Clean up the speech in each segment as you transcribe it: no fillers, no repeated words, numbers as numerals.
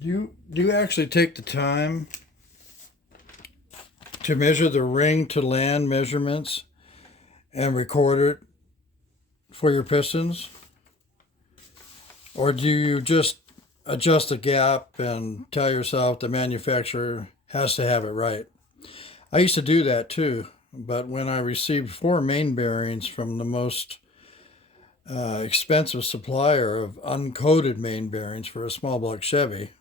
Do you actually take the time to measure the ring to land measurements and record it for your pistons? Or do you just adjust the gap and tell yourself the manufacturer has to have it right? I used to do that too, but when I received four main bearings from the most expensive supplier of uncoated main bearings for a small block Chevy,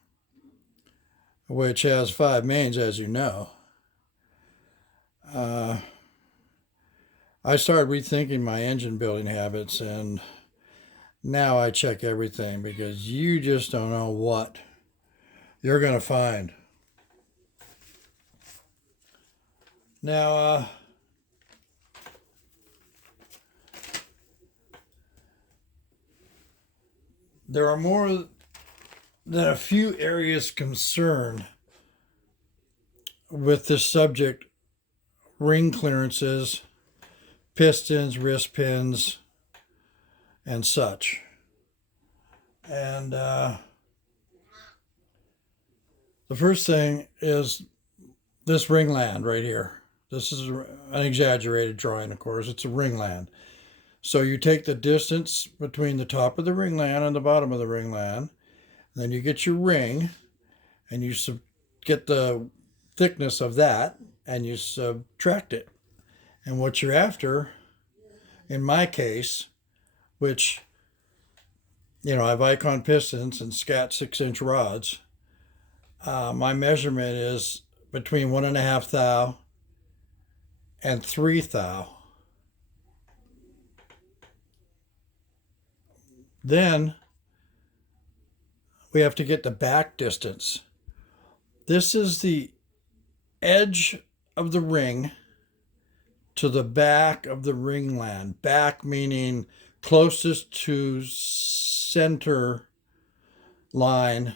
which has five mains, as you know, uh, I started rethinking my engine building habits, and now I check everything because you just don't know what you're going to find. Now, there are more than a few areas concerned with this subject: ring clearances, pistons, wrist pins, and such. And the first thing is this ringland right here. This is an exaggerated drawing, of course. It's a ringland. So you take the distance between the top of the ringland and the bottom of the ringland. Then you get your ring, and you get the thickness of that, and you subtract it. And what you're after, in my case, which, I have Icon pistons and Scat 6-inch rods, my measurement is between 1.5 thou and 3 thou. Then we have to get the back distance. This is the edge of the ring to the back of the ringland. Back meaning closest to center line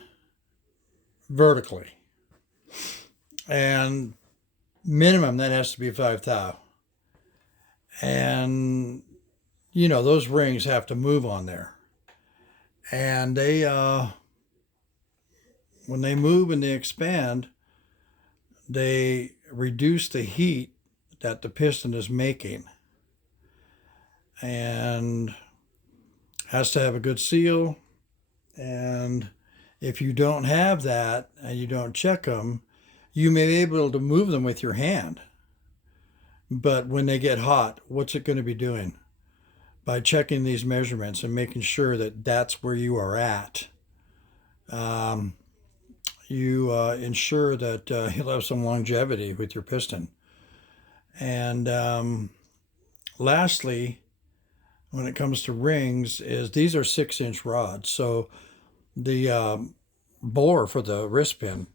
vertically. And minimum, that has to be 5 thou. And, those rings have to move on there. And they, when they move and they expand, they reduce the heat that the piston is making. And has to have a good seal. And if you don't have that and you don't check them, you may be able to move them with your hand. But when they get hot, what's it going to be doing? By checking these measurements and making sure that that's where you are at, you ensure that you'll have some longevity with your piston. And lastly, when it comes to rings, is these are 6-inch rods. So the bore for the wrist pin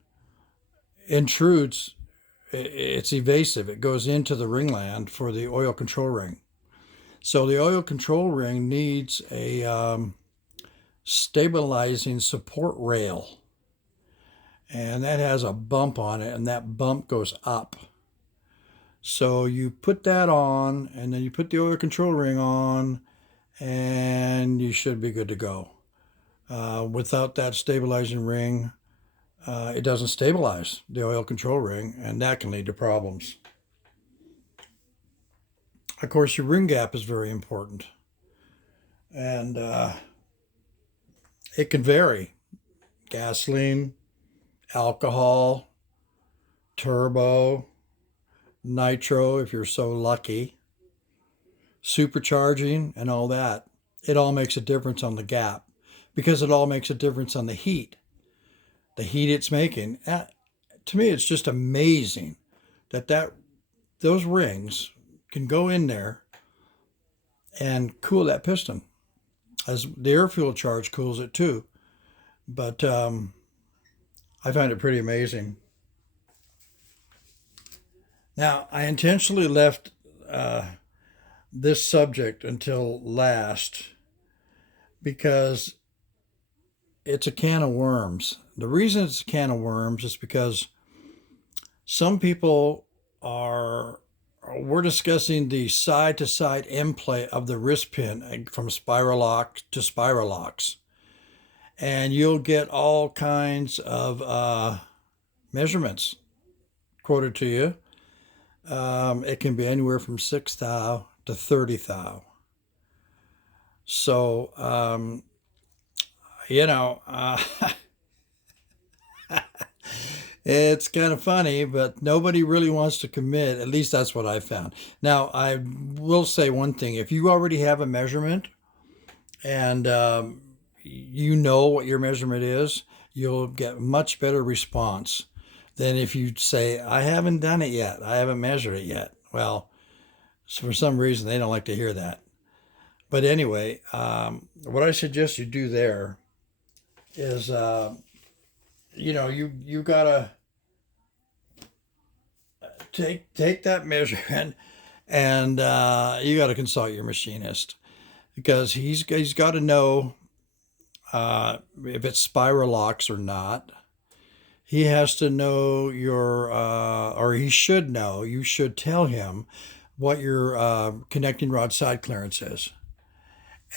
intrudes, it's evasive. It goes into the ringland for the oil control ring. So the oil control ring needs a stabilizing support rail. And that has a bump on it, and that bump goes up. So you put that on, and then you put the oil control ring on, and you should be good to go. Without that stabilizing ring, it doesn't stabilize the oil control ring, and that can lead to problems. Of course, your ring gap is very important, and it can vary. Gasoline, alcohol, turbo, nitro if you're so lucky, supercharging, and all that. It all makes a difference on the gap because it all makes a difference on the heat. The heat it's making. To me, it's just amazing that those rings can go in there and cool that piston, as the air fuel charge cools it too. But I find it pretty amazing. Now, I intentionally left this subject until last because it's a can of worms. The reason it's a can of worms is because some people we're discussing the side-to-side end play of the wrist pin from spiral lock to spiral locks. and you'll get all kinds of measurements quoted to you. It can be anywhere from 6 thou to 30 thou. So, you know, it's kind of funny, but nobody really wants to commit. At least that's what I found. Now, I will say one thing. If you already have a measurement and you know what your measurement is, you'll get much better response than if you say, I haven't done it yet. I haven't measured it yet. Well, for some reason, they don't like to hear that. But anyway, what I suggest you do there is, you gotta take that measurement, and you got to consult your machinist, because he's got to know if it's spiral locks or not. He has to know or he should know, you should tell him what your connecting rod side clearance is.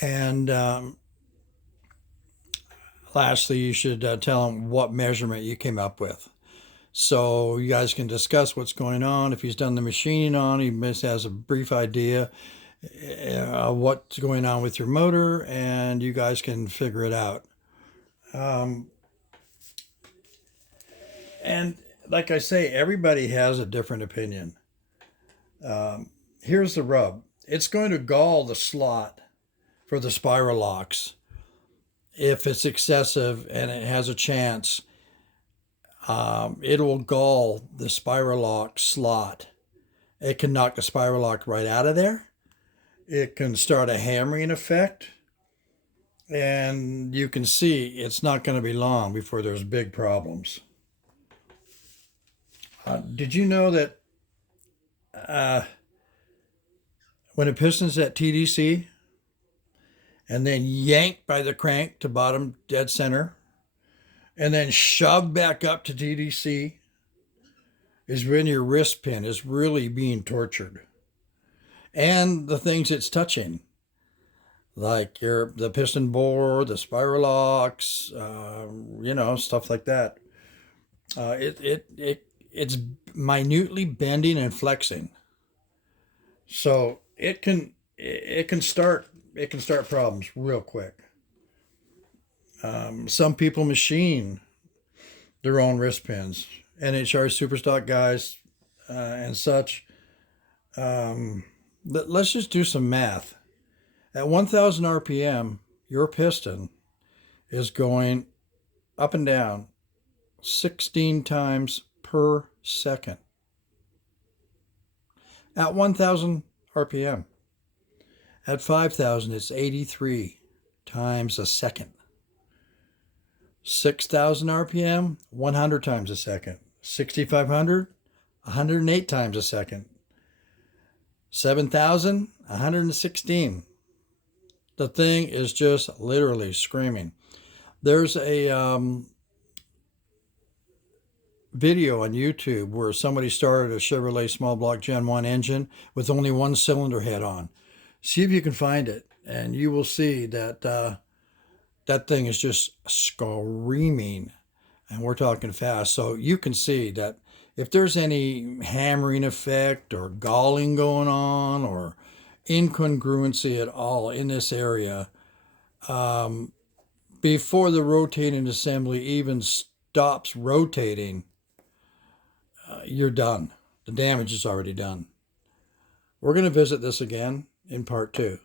And lastly, you should tell him what measurement you came up with. So you guys can discuss what's going on. If he's done the machining on, he has a brief idea what's going on with your motor, and you guys can figure it out. And like I say, everybody has a different opinion. Here's the rub. It's going to gall the slot for the spiral locks if it's excessive and it has a chance. It will gall the spiral lock slot. It can knock the spiral lock right out of there. It can start a hammering effect. And you can see it's not going to be long before there's big problems. Did you know that when a piston's at TDC and then yanked by the crank to bottom dead center, and then shoved back up to TDC, is when your wrist pin is really being tortured. And the things it's touching, like the piston bore, the spiral locks, stuff like that. It's minutely bending and flexing. So it can start problems real quick. Some people machine their own wrist pins, NHR Superstock guys and such. Let's just do some math. At 1,000 RPM, your piston is going up and down 16 times per second. At 1,000 RPM. At 5,000, it's 83 times a second. 6,000 RPM, 100 times a second. 6,500, 108 times a second. 7,000, 116. The thing is just literally screaming. There's a video on YouTube where somebody started a Chevrolet small block Gen 1 engine with only one cylinder head on. See if you can find it, and you will see that that thing is just screaming, and we're talking fast. So you can see that if there's any hammering effect or galling going on or incongruency at all in this area, before the rotating assembly even stops rotating, you're done. The damage is already done. We're going to visit this again in part 2.